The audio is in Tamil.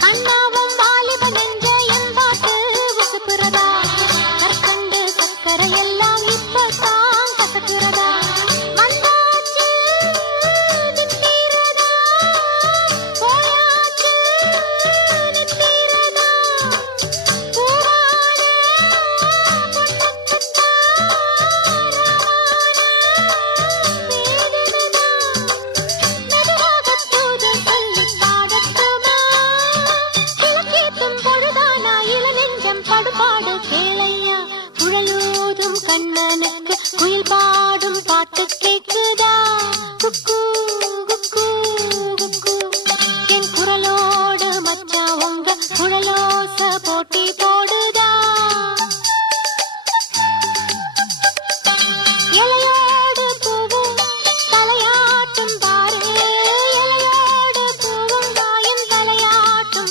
அண்ணாவும் வாலிப நெஞ்ச என் பாட்டு உசுப்புறதா கற்கண்டு சக்கரை எல்லாம் இப்பதான் கசக்குறதா வந்தாச்சு நிக்கிறதா போயாச்சு நிக்கிறதா பூவான பொட்டக்கட்டா மெதுவாக தூது சொல்லி பாடட்டுமா கிழக்கேத்தும் பொழுதானா இள நெஞ்சம் படுபாடு கேளையா குழலூதும் கண்ணனுக்கு குயில் பாடும் பாட்டு கேக்குதா குக்கூ